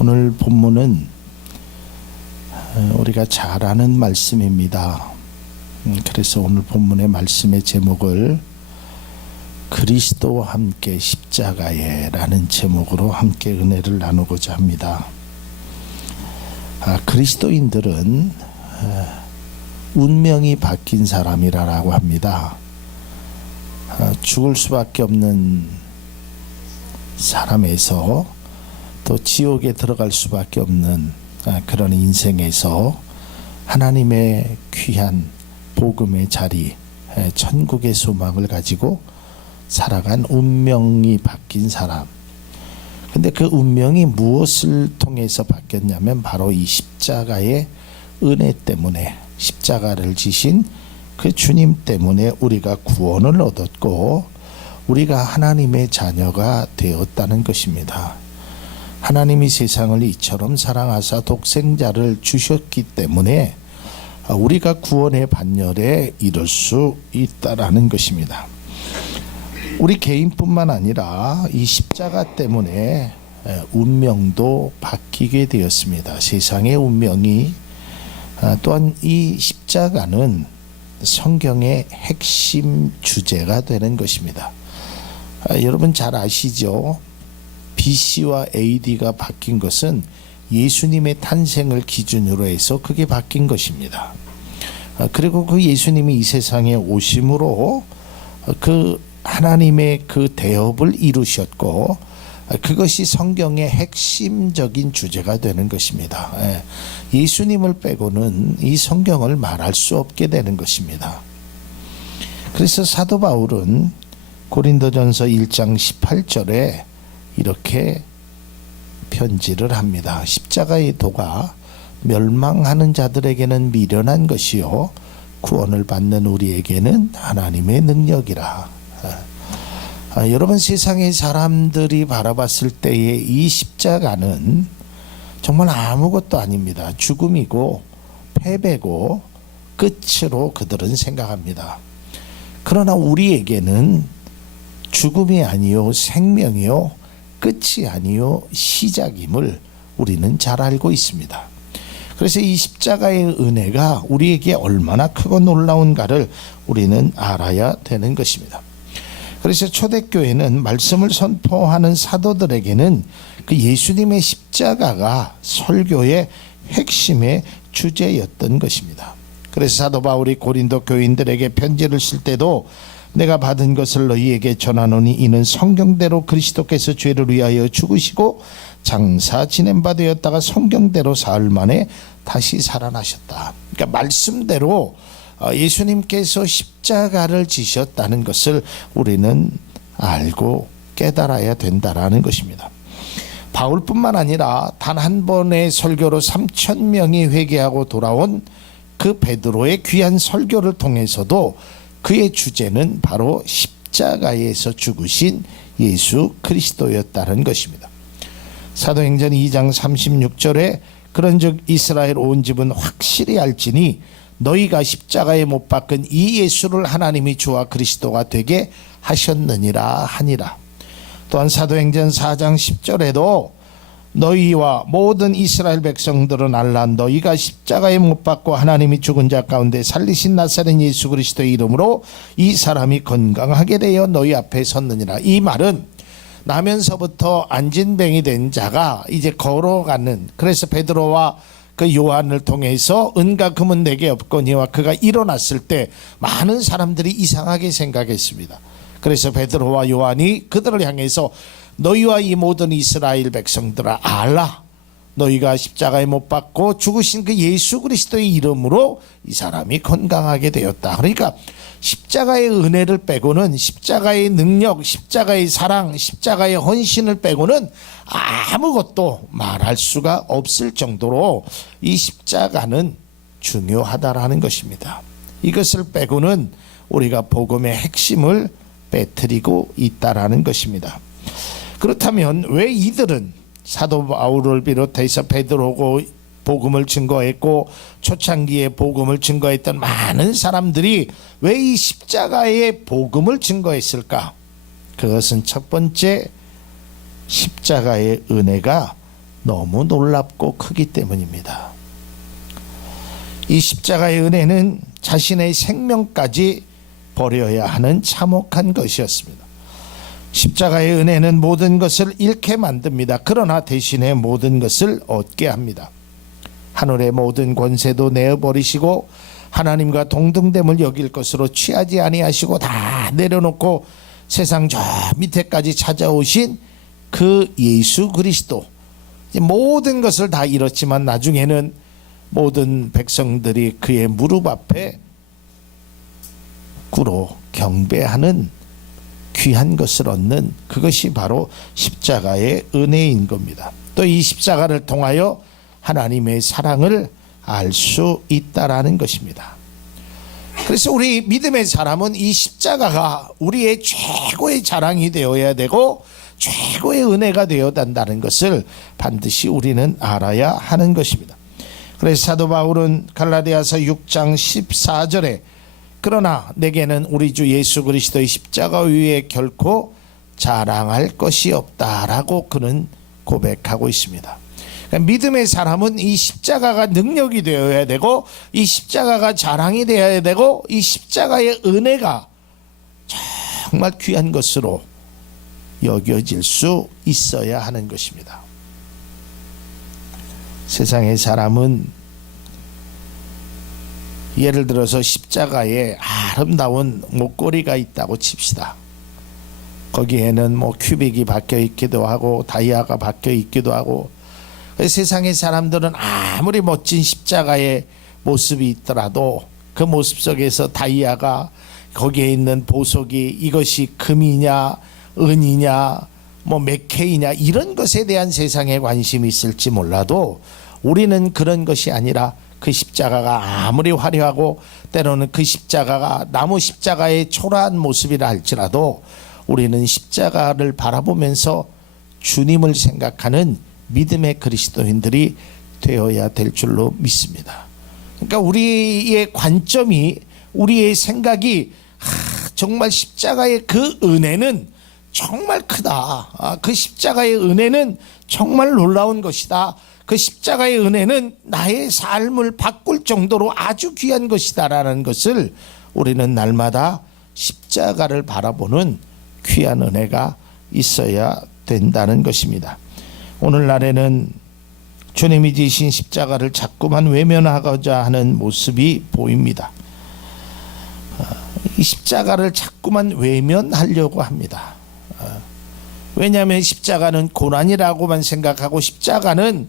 오늘 본문은 우리가 잘 아는 말씀입니다. 그래서 오늘 본문의 말씀의 제목을 그리스도와 함께 십자가에 라는 제목으로 함께 은혜를 나누고자 합니다. 그리스도인들은 운명이 바뀐 사람이라고 합니다. 죽을 수밖에 없는 사람에서 또 지옥에 들어갈 수밖에 없는 그런 인생에서 하나님의 귀한 복음의 자리, 천국의 소망을 가지고 살아간 운명이 바뀐 사람. 근데 그 운명이 무엇을 통해서 바뀌었냐면 바로 이 십자가의 은혜 때문에, 십자가를 지신 그 주님 때문에 우리가 구원을 얻었고 우리가 하나님의 자녀가 되었다는 것입니다. 하나님이 세상을 이처럼 사랑하사 독생자를 주셨기 때문에 우리가 구원의 반열에 이를 수 있다라는 것입니다. 우리 개인뿐만 아니라 이 십자가 때문에 운명도 바뀌게 되었습니다. 세상의 운명이 또한 이 십자가는 성경의 핵심 주제가 되는 것입니다. 여러분 잘 아시죠? BC와 AD가 바뀐 것은 예수님의 탄생을 기준으로 해서 그게 바뀐 것입니다. 그리고 그 예수님이 이 세상에 오심으로 그 하나님의 그 대업을 이루셨고 그것이 성경의 핵심적인 주제가 되는 것입니다. 예수님을 빼고는 이 성경을 말할 수 없게 되는 것입니다. 그래서 사도 바울은 고린도전서 1장 18절에 이렇게 편지를 합니다. 십자가의 도가 멸망하는 자들에게는 미련한 것이요 구원을 받는 우리에게는 하나님의 능력이라. 여러분 세상의 사람들이 바라봤을 때의 이 십자가는 정말 아무것도 아닙니다. 죽음이고 패배고 끝으로 그들은 생각합니다. 그러나 우리에게는 죽음이 아니요 생명이요 끝이 아니요 시작임을 우리는 잘 알고 있습니다. 그래서 이 십자가의 은혜가 우리에게 얼마나 크고 놀라운가를 우리는 알아야 되는 것입니다. 그래서 초대교회는 말씀을 선포하는 사도들에게는 그 예수님의 십자가가 설교의 핵심의 주제였던 것입니다. 그래서 사도 바울이 고린도 교인들에게 편지를 쓸 때도 내가 받은 것을 너희에게 전하노니 이는 성경대로 그리스도께서 죄를 위하여 죽으시고 장사 지낸 바 되었다가 성경대로 사흘 만에 다시 살아나셨다. 그러니까 말씀대로 예수님께서 십자가를 지셨다는 것을 우리는 알고 깨달아야 된다라는 것입니다. 바울뿐만 아니라 단 한 번의 설교로 3,000명이 회개하고 돌아온 그 베드로의 귀한 설교를 통해서도 그의 주제는 바로 십자가에서 죽으신 예수 그리스도였다는 것입니다. 사도행전 2장 36절에 그런즉 이스라엘 온 집은 확실히 알지니 너희가 십자가에 못 박은 이 예수를 하나님이 주와 그리스도가 되게 하셨느니라 하니라. 또한 사도행전 4장 10절에도 너희와 모든 이스라엘 백성들은 알라 너희가 십자가에 못 박고 하나님이 죽은 자 가운데 살리신 나사렛 예수 그리스도의 이름으로 이 사람이 건강하게 되어 너희 앞에 섰느니라. 이 말은 나면서부터 안진뱅이 된 자가 이제 걸어가는, 그래서 베드로와 그 요한을 통해서 은과 금은 내게 없거니와 그가 일어났을 때 많은 사람들이 이상하게 생각했습니다. 그래서 베드로와 요한이 그들을 향해서 너희와 이 모든 이스라엘 백성들아 알라 너희가 십자가에 못 박고 죽으신 그 예수 그리스도의 이름으로 이 사람이 건강하게 되었다. 그러니까 십자가의 은혜를 빼고는, 십자가의 능력, 십자가의 사랑, 십자가의 헌신을 빼고는 아무것도 말할 수가 없을 정도로 이 십자가는 중요하다라는 것입니다. 이것을 빼고는 우리가 복음의 핵심을 빼뜨리고 있다라는 것입니다. 그렇다면 왜 이들은 사도 바울을 비롯해서 베드로고 복음을 증거했고 초창기에 복음을 증거했던 많은 사람들이 왜 이 십자가의 복음을 증거했을까? 그것은 첫 번째 십자가의 은혜가 너무 놀랍고 크기 때문입니다. 이 십자가의 은혜는 자신의 생명까지 버려야 하는 참혹한 것이었습니다. 십자가의 은혜는 모든 것을 잃게 만듭니다. 그러나 대신에 모든 것을 얻게 합니다. 하늘의 모든 권세도 내어버리시고 하나님과 동등됨을 여길 것으로 취하지 아니하시고 다 내려놓고 세상 저 밑에까지 찾아오신 그 예수 그리스도, 모든 것을 다 잃었지만 나중에는 모든 백성들이 그의 무릎 앞에 꿇어 경배하는 귀한 것을 얻는, 그것이 바로 십자가의 은혜인 겁니다. 또 이 십자가를 통하여 하나님의 사랑을 알 수 있다라는 것입니다. 그래서 우리 믿음의 사람은 이 십자가가 우리의 최고의 자랑이 되어야 되고 최고의 은혜가 되어야 된다는 것을 반드시 우리는 알아야 하는 것입니다. 그래서 사도 바울은 갈라디아서 6장 14절에 그러나 내게는 우리 주 예수 그리스도의 십자가 위에 결코 자랑할 것이 없다라고 그는 고백하고 있습니다. 그러니까 믿음의 사람은 이 십자가가 능력이 되어야 되고 이 십자가가 자랑이 되어야 되고 이 십자가의 은혜가 정말 귀한 것으로 여겨질 수 있어야 하는 것입니다. 세상의 사람은 예를 들어서 십자가에 아름다운 목걸이가 있다고 칩시다. 거기에는 큐빅이 박혀 있기도 하고 다이아가 박혀 있기도 하고, 세상의 사람들은 아무리 멋진 십자가의 모습이 있더라도 그 모습 속에서 다이아가, 거기에 있는 보석이 이것이 금이냐 은이냐 몇 K냐 이런 것에 대한 세상에 관심이 있을지 몰라도 우리는 그런 것이 아니라 그 십자가가 아무리 화려하고 때로는 그 십자가가 나무 십자가의 초라한 모습이라 할지라도 우리는 십자가를 바라보면서 주님을 생각하는 믿음의 그리스도인들이 되어야 될 줄로 믿습니다. 그러니까 우리의 관점이, 우리의 생각이 정말 십자가의 그 은혜는 정말 크다. 그 십자가의 은혜는 정말 놀라운 것이다. 그 십자가의 은혜는 나의 삶을 바꿀 정도로 아주 귀한 것이다라는 것을 우리는 날마다 십자가를 바라보는 귀한 은혜가 있어야 된다는 것입니다. 오늘날에는 주님이 지신 십자가를 자꾸만 외면하고자 하는 모습이 보입니다. 이 십자가를 자꾸만 외면하려고 합니다. 왜냐하면 십자가는 고난이라고만 생각하고 십자가는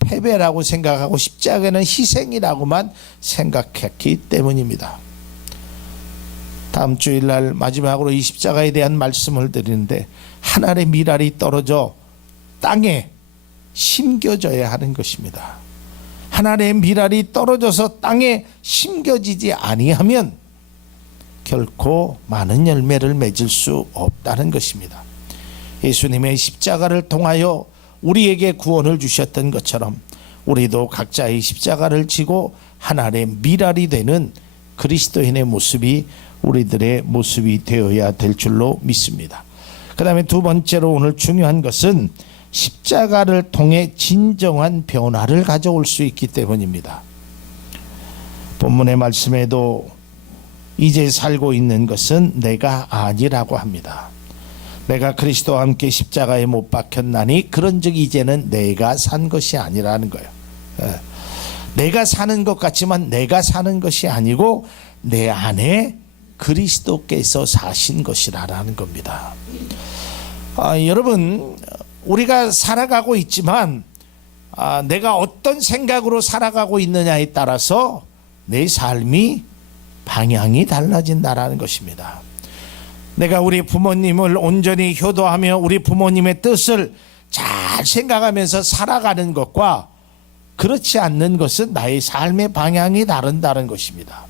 패배라고 생각하고 십자가는 희생이라고만 생각했기 때문입니다. 다음 주일날 마지막으로 이 십자가에 대한 말씀을 드리는데, 하늘의 미랄이 떨어져 땅에 심겨져야 하는 것입니다. 하늘의 미랄이 떨어져서 땅에 심겨지지 아니하면 결코 많은 열매를 맺을 수 없다는 것입니다. 예수님의 십자가를 통하여 우리에게 구원을 주셨던 것처럼 우리도 각자의 십자가를 지고 하늘의 미랄이 되는 그리스도인의 모습이 우리들의 모습이 되어야 될 줄로 믿습니다. 그 다음에 두 번째로 오늘 중요한 것은 십자가를 통해 진정한 변화를 가져올 수 있기 때문입니다. 본문의 말씀에도 이제 살고 있는 것은 내가 아니라고 합니다. 내가 그리스도와 함께 십자가에 못 박혔나니 그런즉 이제는 내가 산 것이 아니라는 거예요. 내가 사는 것 같지만 내가 사는 것이 아니고 내 안에 그리스도께서 사신 것이라는 겁니다. 여러분, 우리가 살아가고 있지만 내가 어떤 생각으로 살아가고 있느냐에 따라서 내 삶이 방향이 달라진다라는 것입니다. 내가 우리 부모님을 온전히 효도하며 우리 부모님의 뜻을 잘 생각하면서 살아가는 것과 그렇지 않는 것은 나의 삶의 방향이 다른다는 것입니다.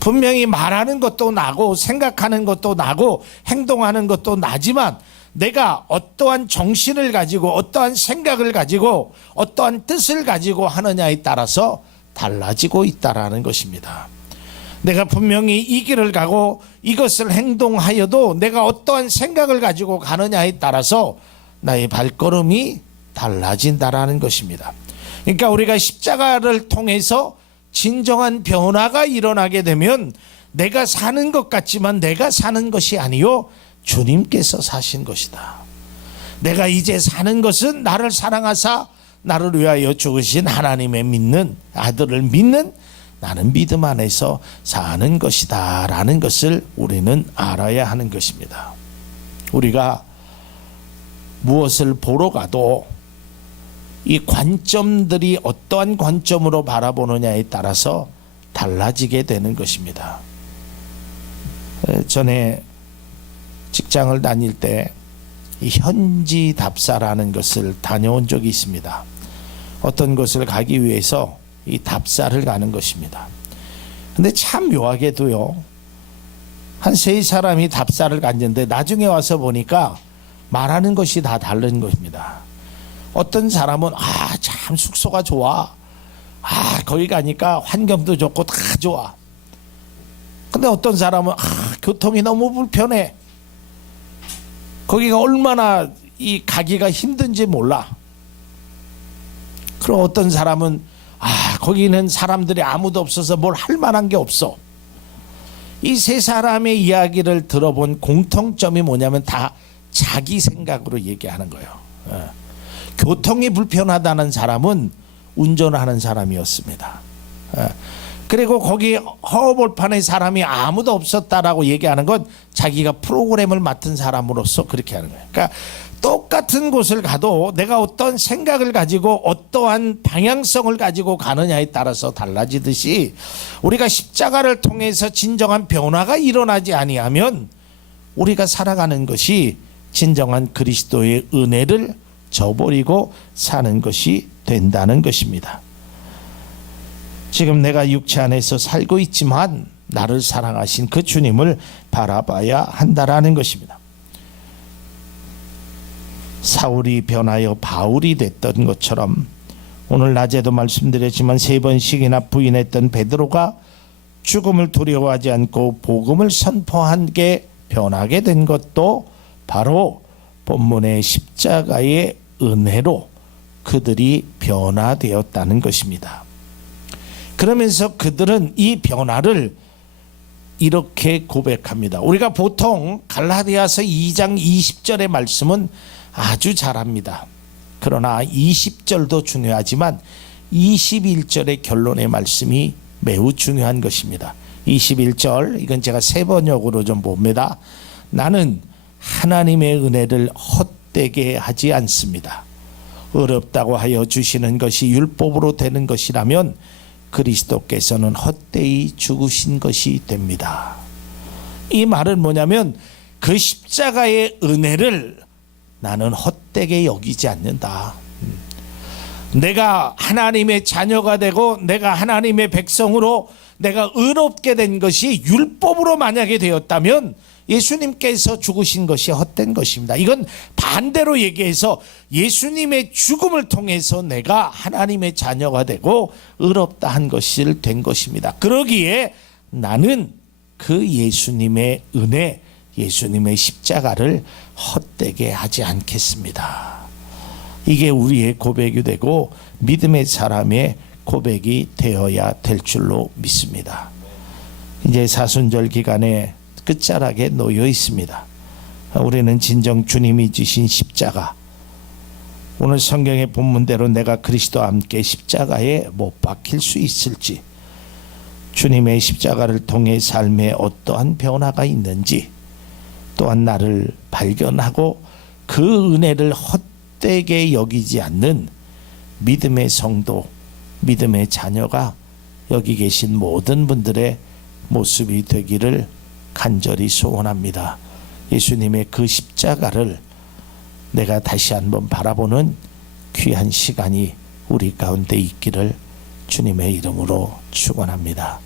분명히 말하는 것도 나고 생각하는 것도 나고 행동하는 것도 나지만 내가 어떠한 정신을 가지고 어떠한 생각을 가지고 어떠한 뜻을 가지고 하느냐에 따라서 달라지고 있다라는 것입니다. 내가 분명히 이 길을 가고 이것을 행동하여도 내가 어떠한 생각을 가지고 가느냐에 따라서 나의 발걸음이 달라진다라는 것입니다. 그러니까 우리가 십자가를 통해서 진정한 변화가 일어나게 되면 내가 사는 것 같지만 내가 사는 것이 아니요 주님께서 사신 것이다. 내가 이제 사는 것은 나를 사랑하사 나를 위하여 죽으신 하나님의 믿는 아들을 믿는 나는 믿음 안에서 사는 것이다 라는 것을 우리는 알아야 하는 것입니다. 우리가 무엇을 보러 가도 이 관점들이 어떠한 관점으로 바라보느냐에 따라서 달라지게 되는 것입니다. 전에 직장을 다닐 때 이 현지 답사라는 것을 다녀온 적이 있습니다. 어떤 곳을 가기 위해서 이 답사를 가는 것입니다. 근데 참 묘하게도요, 한 세 사람이 답사를 갔는데 나중에 와서 보니까 말하는 것이 다 다른 것입니다. 어떤 사람은 참 숙소가 좋아, 거기 가니까 환경도 좋고 다 좋아. 근데 어떤 사람은 교통이 너무 불편해, 거기가 얼마나 이 가기가 힘든지 몰라. 그리고 어떤 사람은 거기는 사람들이 아무도 없어서 뭘 할 만한 게 없어. 이 세 사람의 이야기를 들어본 공통점이 뭐냐면 다 자기 생각으로 얘기하는 거예요. 교통이 불편하다는 사람은 운전하는 사람이었습니다. 그리고 거기 허허벌판에 사람이 아무도 없었다라고 얘기하는 건 자기가 프로그램을 맡은 사람으로서 그렇게 하는 거예요. 그러니까 똑같은 곳을 가도 내가 어떤 생각을 가지고 어떠한 방향성을 가지고 가느냐에 따라서 달라지듯이 우리가 십자가를 통해서 진정한 변화가 일어나지 아니하면 우리가 살아가는 것이 진정한 그리스도의 은혜를 저버리고 사는 것이 된다는 것입니다. 지금 내가 육체 안에서 살고 있지만 나를 사랑하신 그 주님을 바라봐야 한다라는 것입니다. 사울이 변하여 바울이 됐던 것처럼 오늘 낮에도 말씀드렸지만 3번씩이나 부인했던 베드로가 죽음을 두려워하지 않고 복음을 선포한 게 변하게 된 것도 바로 본문의 십자가의 은혜로 그들이 변화되었다는 것입니다. 그러면서 그들은 이 변화를 이렇게 고백합니다. 우리가 보통 갈라디아서 2장 20절의 말씀은 아주 잘합니다. 그러나 20절도 중요하지만 21절의 결론의 말씀이 매우 중요한 것입니다. 21절, 이건 제가 세번역으로 좀 봅니다. 나는 하나님의 은혜를 헛되게 하지 않습니다. 어렵다고 하여 주시는 것이 율법으로 되는 것이라면 그리스도께서는 헛되이 죽으신 것이 됩니다. 이 말은 뭐냐면 그 십자가의 은혜를 나는 헛되게 여기지 않는다. 내가 하나님의 자녀가 되고 내가 하나님의 백성으로 내가 의롭게 된 것이 율법으로 만약에 되었다면 예수님께서 죽으신 것이 헛된 것입니다. 이건 반대로 얘기해서 예수님의 죽음을 통해서 내가 하나님의 자녀가 되고 의롭다 한 것이 된 것입니다. 그러기에 나는 그 예수님의 은혜, 예수님의 십자가를 헛되게 하지 않겠습니다. 이게 우리의 고백이 되고 믿음의 사람의 고백이 되어야 될 줄로 믿습니다. 이제 사순절 기간에 끝자락에 놓여 있습니다. 우리는 진정 주님이 지신 십자가, 오늘 성경의 본문대로 내가 그리스도와 함께 십자가에 못 박힐 수 있을지, 주님의 십자가를 통해 삶에 어떠한 변화가 있는지, 또한 나를 발견하고 그 은혜를 헛되게 여기지 않는 믿음의 성도, 믿음의 자녀가 여기 계신 모든 분들의 모습이 되기를 간절히 소원합니다. 예수님의 그 십자가를 내가 다시 한번 바라보는 귀한 시간이 우리 가운데 있기를 주님의 이름으로 축원합니다.